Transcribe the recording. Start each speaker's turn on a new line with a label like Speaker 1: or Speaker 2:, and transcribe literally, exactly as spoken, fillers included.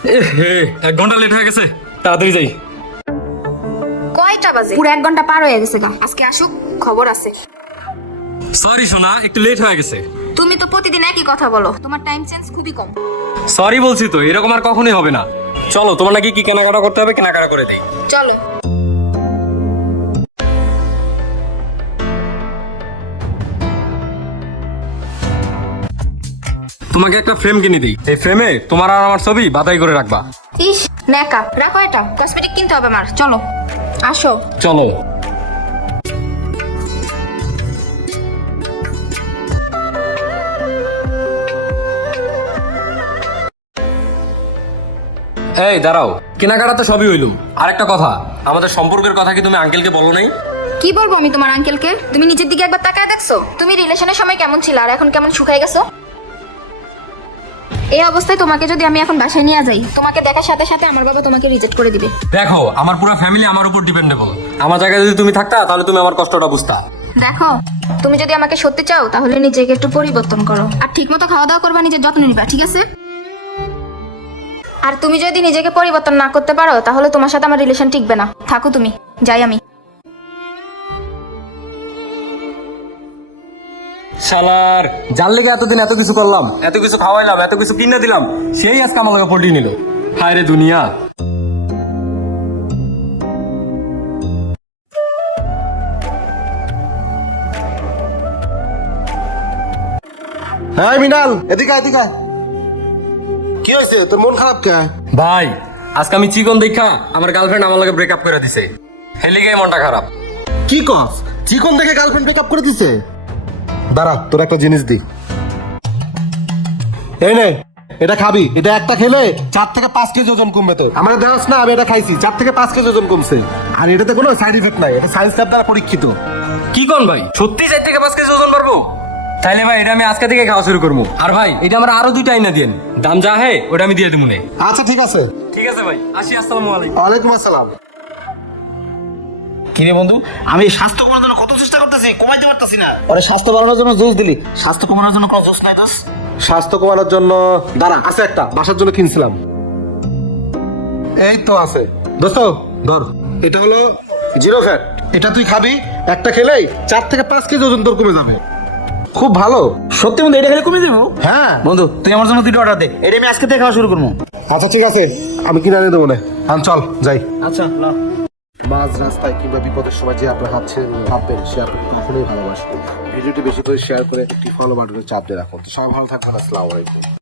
Speaker 1: এক ঘন্টা লেট হয়ে গেছে, তাড়াতাড়ি যাই।
Speaker 2: কয়টা বাজে? পুরো এক ঘন্টা পার হয়ে গেছে গা। আজকে আসুক, খবর আছে।
Speaker 1: সরি সোনা, একটু লেট হয়ে গেছে।
Speaker 2: তুমি তো প্রতিদিন একই কথা বলো, তোমার টাইম চেঞ্জ খুবই কম।
Speaker 1: সরি বলছি তো, এরকম আর কখনোই হবে না। চলো, তোমার নাকি কি কেনাকাটা করতে হবে, কেনাকাটা করে দিই।
Speaker 2: চলো।
Speaker 1: তোমাকে একটা ফ্রেম কিনে দিই, এই ফ্রেমে তোমার আর আমার ছবি বাধাই করে রাখবা।
Speaker 2: ইস, নেকা রাখো, এটা কসমেটিক কিনতে হবে আমার। চলো আসো।
Speaker 1: চলো। এই দাঁড়াও, কেনাকাটা তো সবই হইলো। আরেকটা কথা, আমাদের সম্পর্কের কথা কি তুমি আঙ্কেলকে বলো নাই?
Speaker 2: কি বলবো আমি তোমার আঙ্কেলকে? তুমি নিজের দিকে একবার তাকায় দেখছো? তুমি রিলেশনের সময় কেমন ছিল আর এখন কেমন শুকাই গেছো? এই অবস্থায় তোমাকে যদি আমি এখন বাসায় নিয়ে যাই, তোমাকে দেখার সাথে সাথে আমার বাবা তোমাকে রিজেক্ট করে দিবে।
Speaker 1: দেখো, আমার পুরো ফ্যামিলি আমার উপর ডিপেন্ডেবল। আমার জায়গায় যদি তুমি থাকতা তাহলে তুমি আমার কষ্টটা বুঝতা।
Speaker 2: দেখো, তুমি যদি আমাকে সত্যি চাও তাহলে নিজেকে একটু পরিবর্তন করো, আর ঠিকমতো খাওয়া দাওয়া করবা, নিজের যত্ন নিবা, ঠিক আছে? আর তুমি যদি নিজেকে পরিবর্তন না করতে পারো তাহলে তোমার সাথে আমার রিলেশন টিকবে না। থাকো তুমি, যাই আমি।
Speaker 1: শালার, যার লেগে এতদিন এত কিছু করলাম, এত কিছু খাওয়াইলাম, এত কিছু কিনে দিলাম, সেই আজকে আমার লগে পল্টি নিল। হায় রে দুনিয়া।
Speaker 3: হ্যাঁ মিনাল, এদিকে আয়, এদিকে আয়। কি হয়েছে তোর, মন খারাপ কে?
Speaker 1: ভাই, আজকে আমি চিকন দেখা আমার গার্লফ্রেন্ড আমার লগে ব্রেকআপ করে দিছে, এই লেগে মনটা খারাপ।
Speaker 3: কি কস? চিকন দেখে গার্লফ্রেন্ড ব্রেকআপ করে দিছে? দাঁড়া, তোর একটা জিনিস দি। এই নে, এটা খাবি। এটা একটা খেলে চার থেকে পাঁচ কেজি ওজন কমবে তোর। আমার দেখাস না, আমি এটা খাইছি, চার থেকে পাঁচ কেজি ওজন কমছে। আর এটাতে কোনো সাইড ইফেক্ট নাই, এটা সায়েন্স ল্যাব দ্বারা পরীক্ষিত।
Speaker 1: কি কোন ভাই, সত্যি চার থেকে পাঁচ কেজি ওজন পারবো? তাইলে ভাই এটা আমি আজকে থেকে খাওয়া শুরু করবো। আর ভাই, এটা আমার আরো দুইটা আইনা দিন, দাম যা হে ওটা আমি দিয়ে দেবো।
Speaker 3: আচ্ছা ঠিক আছে।
Speaker 1: ঠিক আছে ভাই, আসি। আসসালামু আলাইকুম।
Speaker 3: ওয়ালাইকুম আসসালাম।
Speaker 4: কিরে বন্ধু, আমি স্বাস্থ্য কমানোর জন্য কত চেষ্টা করতেছি, কমাইতে পারতেছি না। ওরে স্বাস্থ্য বাড়ানোর জন্য জুস দিলি, স্বাস্থ্য কমানোর জন্য কোনো জুস নাই দোস?
Speaker 3: স্বাস্থ্য কমানোর জন্য দাঁড়া, আছে একটা, বাসার জন্য কিনছিলাম। এই তো আছে দোস্ত, ধর। এটা হলো জিরো ফ্যাট। এটা তুই খাবি, একটা খেলেই চার থেকে পাঁচ কেজি ওজন তোর কমে যাবে। খুব ভালো।
Speaker 4: সত্যি বন্ধু, এটা খেলে কমে দেবো?
Speaker 3: হ্যাঁ
Speaker 4: বন্ধু, তুই আমার জন্য দুটো অর্ডার দে, এটা আমি আজকে থেকে খাওয়া শুরু করবো।
Speaker 3: আচ্ছা ঠিক আছে, আমি কিনে এনে দেবো না। হ্যাঁ চল যাই।
Speaker 4: আচ্ছা না।
Speaker 3: মাঝ রাস্তায় কিংবা বিপদের সময় যে আপনার হাত ছেড়ে ভাববেন, সে আপনাকে কখনোই ভালোবাসবে। ভিডিওটি বেশি করে শেয়ার করে একটি ফলো বাটনে চাপ দিয়ে রাখুন। তো সবাই ভালো থাকবেন, আসসালামু আলাইকুম।